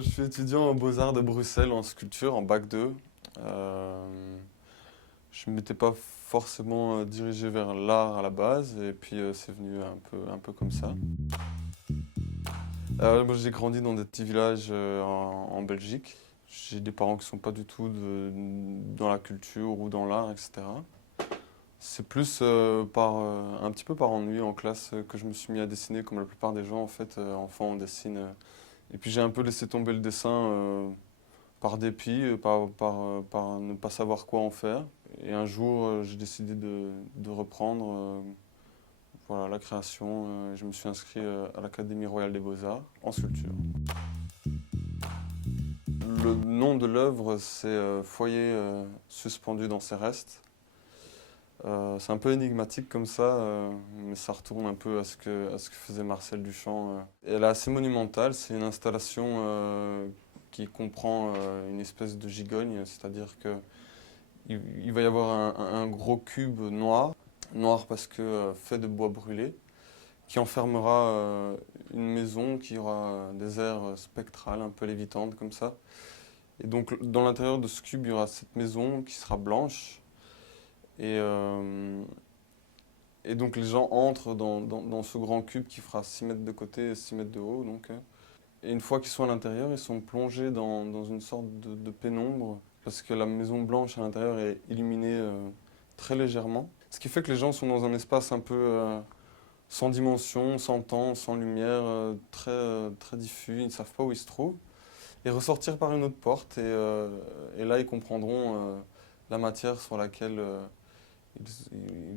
Je suis étudiant aux Beaux-Arts de Bruxelles en sculpture, en bac 2. Je ne m'étais pas forcément dirigé vers l'art à la base, et puis c'est venu un peu comme ça. Moi, j'ai grandi dans des petits villages en Belgique. J'ai des parents qui sont pas du tout dans la culture ou dans l'art, etc. C'est plus un petit peu par ennui en classe que je me suis mis à dessiner, comme la plupart des gens en fait. Enfant, on dessine. Et puis j'ai un peu laissé tomber le dessin par dépit, par ne pas savoir quoi en faire. Et un jour, j'ai décidé de reprendre voilà, la création. Je me suis inscrit à l'Académie royale des beaux-arts en sculpture. Le nom de l'œuvre, c'est Foyer suspendu dans ses restes. C'est un peu énigmatique comme ça, mais ça retourne un peu à ce que faisait Marcel Duchamp. Et elle est assez monumentale, c'est une installation qui comprend une espèce de gigogne, c'est-à-dire que il va y avoir un gros cube noir, noir parce que fait de bois brûlé, qui enfermera une maison qui aura des airs spectrales, un peu lévitantes comme ça. Et donc dans l'intérieur de ce cube, il y aura cette maison qui sera blanche. Et, euh, et donc les gens entrent dans ce grand cube qui fera 6 mètres de côté et 6 mètres de haut. Donc, et une fois qu'ils sont à l'intérieur, ils sont plongés dans une sorte de pénombre parce que la maison blanche à l'intérieur est illuminée très légèrement. Ce qui fait que les gens sont dans un espace un peu sans dimension, sans temps, sans lumière, très diffus. Ils ne savent pas où ils se trouvent. Et ressortir par une autre porte et là ils comprendront la matière sur laquelle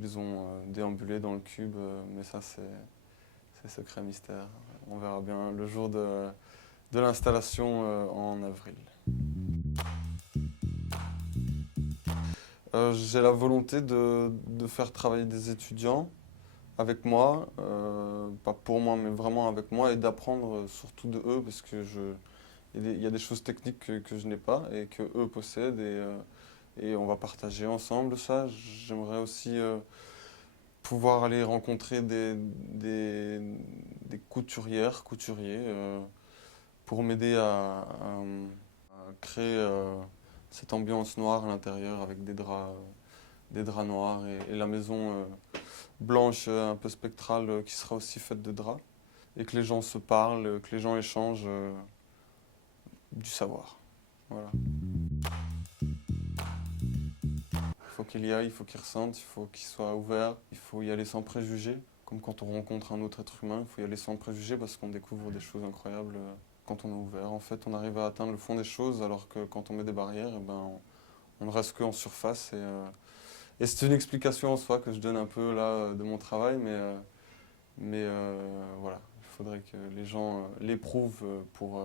ils ont déambulé dans le cube, mais ça c'est secret mystère. On verra bien le jour de l'installation en avril. J'ai la volonté de faire travailler des étudiants avec moi, pas pour moi, mais vraiment avec moi, et d'apprendre surtout de eux, parce que il y a des choses techniques que je n'ai pas et que eux possèdent, et on va partager ensemble ça. J'aimerais aussi pouvoir aller rencontrer des couturières, couturiers, pour m'aider à créer cette ambiance noire à l'intérieur avec des draps noirs et la maison blanche un peu spectrale qui sera aussi faite de draps. Et que les gens se parlent, que les gens échangent du savoir. Voilà. Il faut qu'il y aille, il faut qu'il ressente, il faut qu'il soit ouvert, il faut y aller sans préjugés. Comme quand on rencontre un autre être humain, il faut y aller sans préjugés parce qu'on découvre des choses incroyables quand on est ouvert. En fait, on arrive à atteindre le fond des choses alors que quand on met des barrières, eh ben, on ne reste qu'en surface. Et c'est une explication en soi que je donne un peu là de mon travail, mais voilà, il faudrait que les gens l'éprouvent pour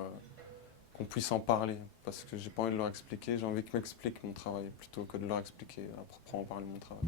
qu'on puisse en parler. Parce que j'ai pas envie de leur expliquer, j'ai envie qu'ils m'expliquent mon travail plutôt que de leur expliquer à proprement parler mon travail.